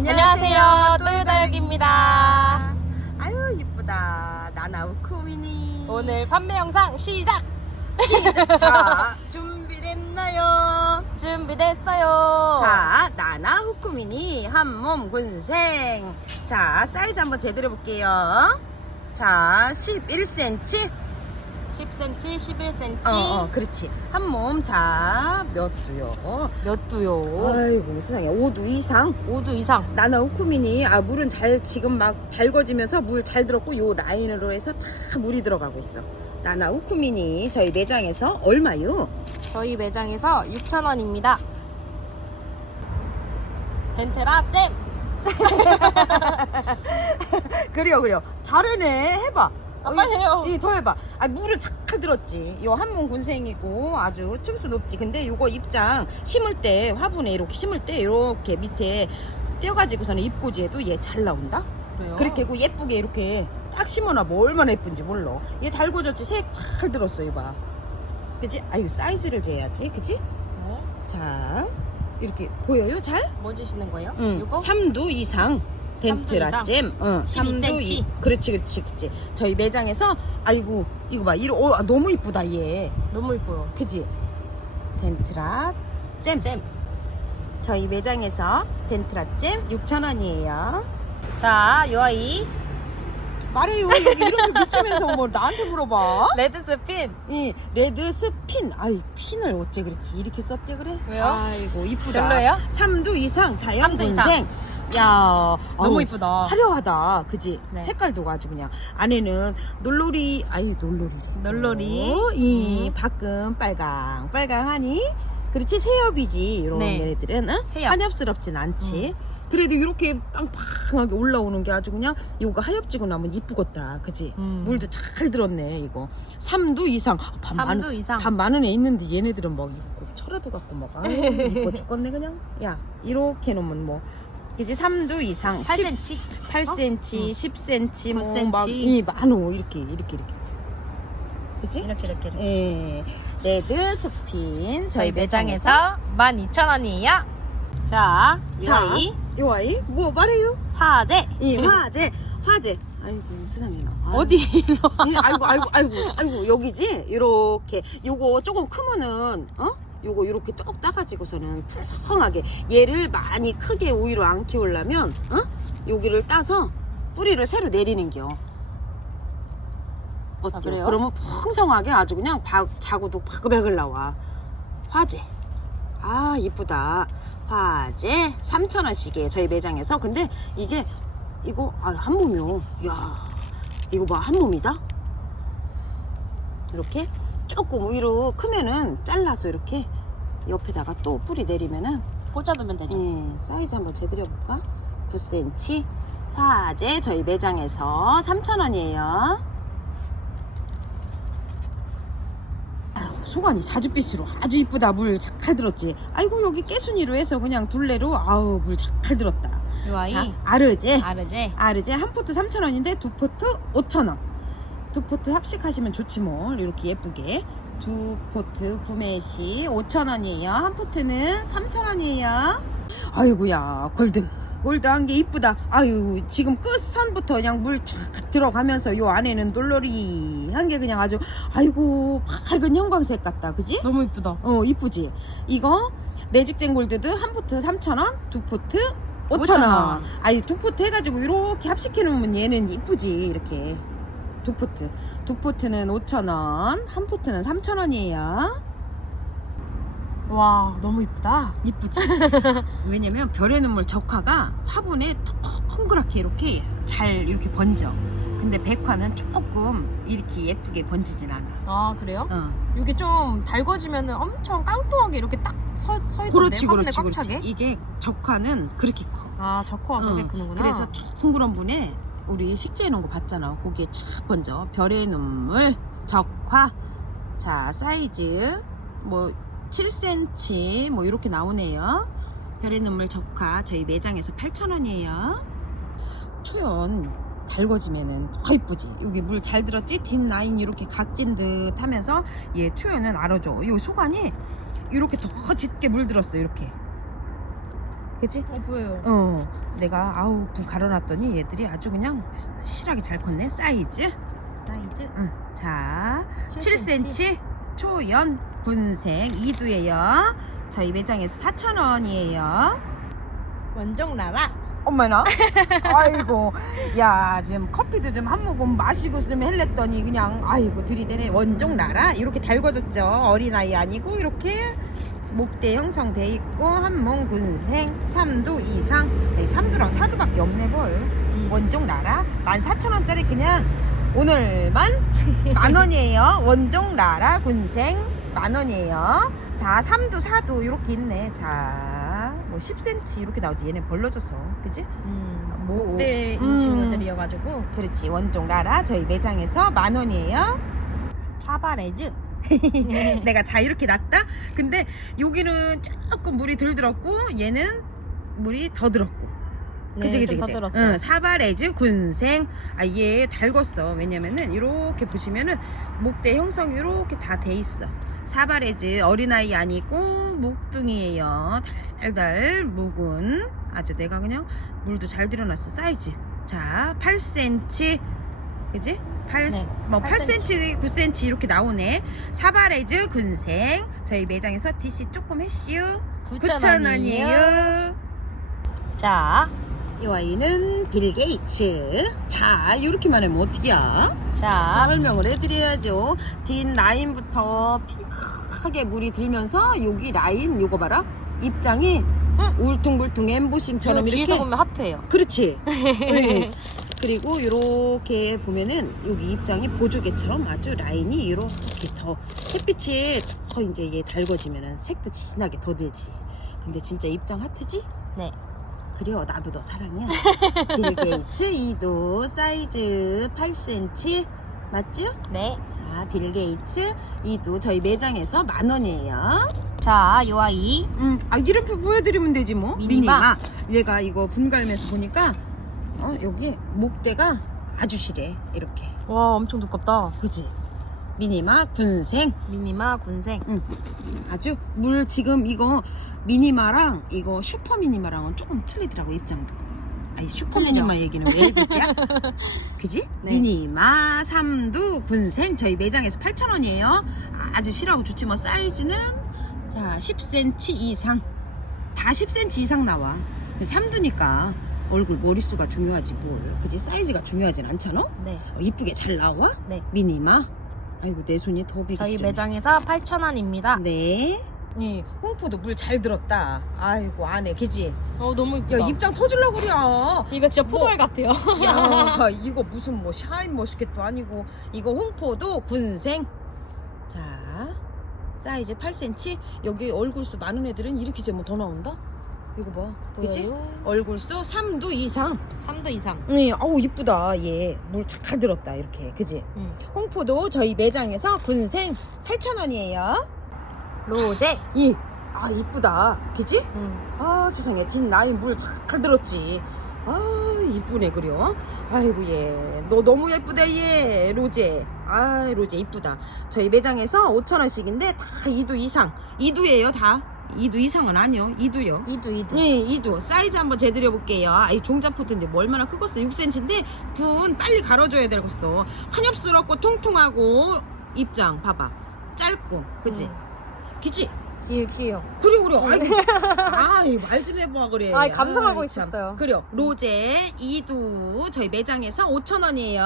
안녕하세요, 똘다육입니다. 아유 이쁘다. 나나우쿠미니. 오늘 판매 영상 시작! 자 준비됐나요? 준비됐어요. 자 나나후쿠미니 한몸 군생. 자 사이즈 한번 제대로 볼게요. 자 11cm. 10cm, 11cm. 어, 어 그렇지. 한 몸 자 몇 두요? 몇 두요? 아이고 세상에 5두 이상. 5두 이상. 나나 우쿠민이 아 물은 잘 지금 막 달궈지면서 물 잘 들었고 요 라인으로 해서 다 물이 들어가고 있어. 나나 우쿠민이 저희 매장에서 얼마요? 저희 매장에서 6,000원입니다. 덴테라 잼! 그래요 그래요 잘해네 해봐. 아, 빨리 해요. 이더 해봐. 아 물을 착 들었지. 요 한몸 군생이고 아주 층수 높지. 근데 요거 입장 심을 때 화분에 이렇게 심을 때 이렇게 밑에 떼어가지고서는 입고지에도 얘 잘 나온다. 그래요? 그렇게 하고 예쁘게 이렇게 딱 심어놔 뭐 얼마나 예쁜지 몰라 얘 달궈졌지 색 잘 들었어 이봐 그치? 아유 사이즈를 재야지 그치? 네. 자 이렇게 보여요 잘? 뭐 주시는 거예요? 응 이거? 3두 이상 덴트라잼 응, 3두 12cm. 이 그렇지 그렇지 그렇지 저희 매장에서 아이고 이거 봐 이러, 어, 아, 너무 이쁘다 얘 너무 이뻐요. 그치? 덴트라잼 잼. 저희 매장에서 덴트라잼 6,000원이에요 자, 요 아이. 말해요 여기 이렇게 미치면서 뭐 나한테 물어봐 레드 스핀. 이 레드 스핀 아이 핀을 어째 그렇게 이렇게 썼대 그래? 왜요? 아이고 이쁘다 별로예요? 3두 이상 자연 삼두 이상. 야 너무 이쁘다. 화려하다 그지 네. 색깔도 아주 그냥 안에는 놀놀이 아유 놀놀이. 어, 이 음. 밖은 빨강 빨강하니 그렇지 새엽이지 이런 네. 얘네들은 응? 새엽. 한엽스럽진 않지 그래도 이렇게 빵빵하게 올라오는 게 아주 그냥 이거 하엽지고 나면 이쁘겠다 그지 음. 물도 잘 들었네 이거 3두 이상 반 많은 3두 이상. 반 많은 애 있는데 얘네들은 막 이거 꼭 철에도 갖고 막 아유, 이뻐 죽겠네 그냥 야 이렇게 놓으면 뭐 이제 3두 이상 10, 8cm. 8cm, 응. 10cm 뭐 9cm. 막이 많어 이렇게 이렇게 이렇게 그지? 이렇게 이렇게 이렇게. 예 레드 스핀 저희 매장에서 12,000원이에요. 자, 이 자. 아이 이 아이 뭐 말해요? 화제. 이 화재 화재 아이고 세상에 나 아이고. 어디? 이, 아이고 아이고 아이고 아이고 여기지 이렇게 요거 조금 크면은 어 요거 이렇게 똑 따가지고서는 풍성하게 얘를 많이 크게 우위로 안 키우려면 어? 여기를 따서 뿌리를 새로 내리는겨 어때요? 아, 그래요? 그러면 풍성하게 아주 그냥 바, 자구도 바글바글 나와. 화재. 아 이쁘다. 화재 3,000원씩이에요 저희 매장에서. 근데 이게 이거 아, 한 몸이요. 야 이거 봐 한 몸이다? 이렇게 조금 위로 크면은 잘라서 이렇게 옆에다가 또 뿌리 내리면은 꽂아두면 되죠. 예, 사이즈 한번 재드려 볼까 9cm 화재 저희 매장에서 3,000원이에요 송아니 자줏빛으로 아주 이쁘다 물 잘 들었지 아이고 여기 깨순이로 해서 그냥 둘레로 아우 물 잘 들었다 이 아이 자 아르제 아르제. 아르제 한 포트 3,000원인데 두 포트 5,000원. 두 포트 합식하시면 좋지 뭐. 이렇게 예쁘게. 두 포트 구매 시 5,000원이에요. 한 포트는 3,000원이에요. 아이고야, 골드. 골드 한 게 이쁘다. 아유, 지금 끝선부터 그냥 물 쫙 들어가면서 요 안에는 놀놀이 한 게 그냥 아주 아이고 밝은 형광색 같다. 그지? 너무 이쁘다. 어, 이쁘지? 이거 매직젠 골드도 한 포트 3,000원, 두 포트 5,000원. 5,000원. 아니, 두 포트 해가지고 이렇게 합식해 놓으면 얘는 이쁘지, 이렇게. 두 포트. 두 포트는 5,000원, 한 포트는 3,000원이에요. 와, 너무 이쁘다. 이쁘지? 왜냐면 별의 눈물 적화가 화분에 동그랗게 이렇게 잘 이렇게 번져. 근데 백화는 조금 이렇게 예쁘게 번지진 않아. 아, 그래요? 어. 이게 좀 달궈지면 엄청 깡통하게 이렇게 딱 서, 서 있던데 그렇지, 화분에 그렇지, 꽉 그렇지. 차게? 이게 적화는 그렇게 커. 아, 적화가 그렇게 어, 크는구나. 그래서 둥그런 분에 우리 식재해 놓은 거 봤잖아. 거기에 착 번져. 별의 눈물, 적화. 자, 사이즈 뭐 7cm 뭐 이렇게 나오네요. 별의 눈물 적화 저희 매장에서 8,000원이에요. 초연 달궈지면은 더 이쁘지. 여기 물 잘 들었지? 뒷 라인 이렇게 각진 듯 하면서 얘 초연은 알아줘. 요 소관이 이렇게 더 짙게 물 들었어. 이렇게. 그치? 어, 보여요. 어. 내가 아우 불 가려놨더니 얘들이 아주 그냥 실하게 잘 컸네. 사이즈? 사이즈? 응. 자 7cm. 7cm 초연 군생 2두예요. 저희 매장에서 4,000원이에요. 원종 라라. 엄마나? 아이고. 야 지금 커피도 좀 한 모금 마시고 쓰면 헬랬더니 그냥 아이고 들이대네. 원종 나라? 이렇게 달궈졌죠. 어린아이 아니고 이렇게 목대 형성돼 있고 한몸 군생 3두 이상 네, 3두랑 4두밖에 없네 벌 음. 원종 나라 14,000원짜리 그냥 오늘만 만원이에요 원종 나라 군생 만원이에요 자 3두 4두 이렇게 있네 자뭐 10cm 이렇게 나오지 얘네 벌러져서 그지? 음. 뭐 목대인 음. 친구들이어가지고 그렇지 원종 라라 저희 매장에서 만원이에요 사바레즈. 내가 자 이렇게 놨다? 근데 여기는 조금 물이 덜 들었고 얘는 물이 더 들었고. 네, 그지 그지 좀더 그지 들었어요. 응, 사바레즈 군생. 아 얘 달궜어. 왜냐면은 이렇게 보시면은 목대 형성이 이렇게 다 돼 있어. 사바레즈 어린아이 아니고 묵둥이에요. 달달 묵은. 아주 내가 그냥 물도 잘 들여놨어. 사이즈. 자 8cm 그지? 8, 네, 뭐 8cm. 8cm, 9cm 이렇게 나오네. 사바레즈 군생. 저희 매장에서 DC 조금 했슈. 9,000원이에요. 9,000원이에요. 자, 이 와인은 빌 게이츠. 자, 이렇게만 하면 어떡이야? 자, 설명을 해드려야죠. 뒷 라인부터 핑크하게 물이 들면서 여기 라인 요거 봐라. 입장이 응. 울퉁불퉁 엠보심처럼 이렇게. 뒤에서 보면 핫해요. 그렇지. 네. 그리고 이렇게 보면은 여기 입장이 보조개처럼 아주 라인이 이렇게 더 햇빛이 더 이제 얘 달궈지면은 색도 진하게 더 들지. 근데 진짜 입장 하트지? 네. 그래요. 나도 너 사랑해. 빌 게이츠 2도 사이즈 8cm 맞죠? 네. 아, 빌 게이츠 2도 저희 매장에서 만 원이에요. 자, 요 아이. 음, 아 이름표 보여드리면 되지 뭐. 미니마. 얘가 이거 분갈면서 보니까 어 여기 목대가 아주 실해 이렇게. 와, 엄청 두껍다. 그지? 미니마 군생 미니마 군생. 아주 물 지금 이거 미니마랑 이거 슈퍼 미니마랑은 조금 틀리더라고 입장도. 아니 슈퍼 틀리죠? 미니마 얘기는 왜 얘기야? 그지? 네. 미니마 삼두 군생 저희 매장에서 8,000원이에요. 아주 실하고 좋지 뭐 사이즈는 자 10cm 이상 다 10cm 이상 나와. 삼두니까 얼굴 머릿수가 중요하지 뭘. 그지? 사이즈가 중요하진 않잖아? 네. 어, 이쁘게 잘 나와? 네. 미니마. 아이고 내 손이 더 비기 저희 싫어. 매장에서 8,000원입니다. 네. 이 홍포도 물 잘 들었다. 아이고 안에 그지? 어, 너무 이쁘다. 야 입장 터질라 그래. 이거 진짜 뭐. 포괄 같아요. 야 이거 무슨 뭐 샤인 머스켓도 아니고 이거 홍포도 군생. 자 사이즈 8cm. 여기 얼굴 수 많은 애들은 이렇게 되면 더 나온다. 이거 봐. 그지? 얼굴수 3두 이상. 3도 이상. 네, 아우 이쁘다. 얘 물잘 들었다 이렇게. 그지? 음. 홍포도 저희 매장에서 군생 8,000원이에요. 로제. 이, 아 이쁘다. 그지? 음. 아 세상에 뒷 라인 물 잘 들었지. 아 이쁘네 그려. 아이고 얘 너 너무 예쁘다 얘 로제. 아 로제 이쁘다. 저희 매장에서 5천 원씩인데 다 2두 이상. 2두예요 다. 2두 이상은 아니요. 2두요. 이두 이두. 네, 2두. 사이즈 한번 재드려 볼게요. 아이 종자 포트인데 뭐 얼마나 크겠어. 6cm인데 분 빨리 갈아줘야 되겠어. 환엽스럽고 통통하고 입장 봐봐. 짧고 그지? 음. 그지? 귀여워, 귀여워. 그래 그래 아이고 아이 말 좀 해봐 그래 아이, 감상하고 아이, 참. 있었어요. 그래 로제 이두 저희 매장에서 5천원이에요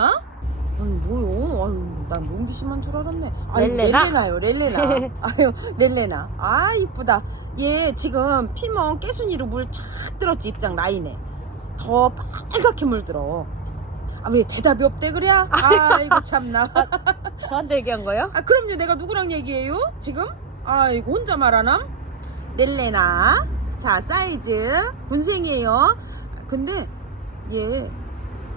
아유 뭐요 아유 난 몽디 심한 줄 알았네. 아유 렐레나? 렐레나요 렐레나. 아유 렐레나. 아 이쁘다. 얘 지금 피멍 깨순이로 물 착 들었지 입장 라인에. 더 빨갛게 물들어. 아 왜 대답이 없대 그래? 아이고 참나. 저한테 얘기한 거예요? 아 그럼요. 내가 누구랑 얘기해요 지금? 아 이거 혼자 말하나? 렐레나. 자 사이즈 군생이에요. 근데 얘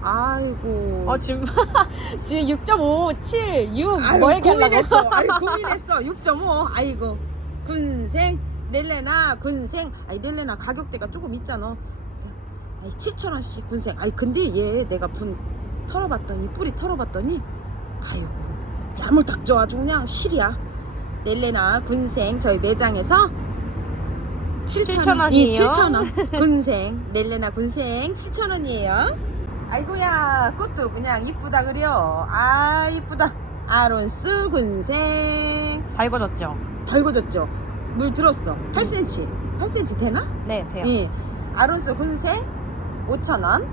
아이고 어, 지금, 지금 6.5, 7, 6, 아유, 뭐 얘기하려고? 고민했어 아유 고민했어 6.5 아이고 군생 렐레나 군생 아이 렐레나 가격대가 조금 있잖아 아이 7천원씩 군생 아이 근데 얘 내가 분 털어봤더니 뿌리 털어봤더니 아이고 야물딱 져 아주 그냥 실이야 렐레나 군생 저희 매장에서 7,000원. 7,000원 예, 이에요. 7,000원. 군생. 렐레나 군생 7,000원이에요. 아이고야, 꽃도 그냥 이쁘다 그려. 아, 이쁘다. 아론스 군생. 달궈졌죠? 달궈졌죠? 물 들었어. 8cm. 8cm 되나? 네, 돼요. 예. 아론스 군생 5,000원.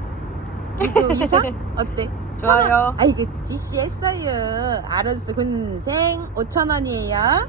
이거 이상? 어때? 좋아요. 아, 이거 지시했어요. 아론스 군생 5,000원이에요.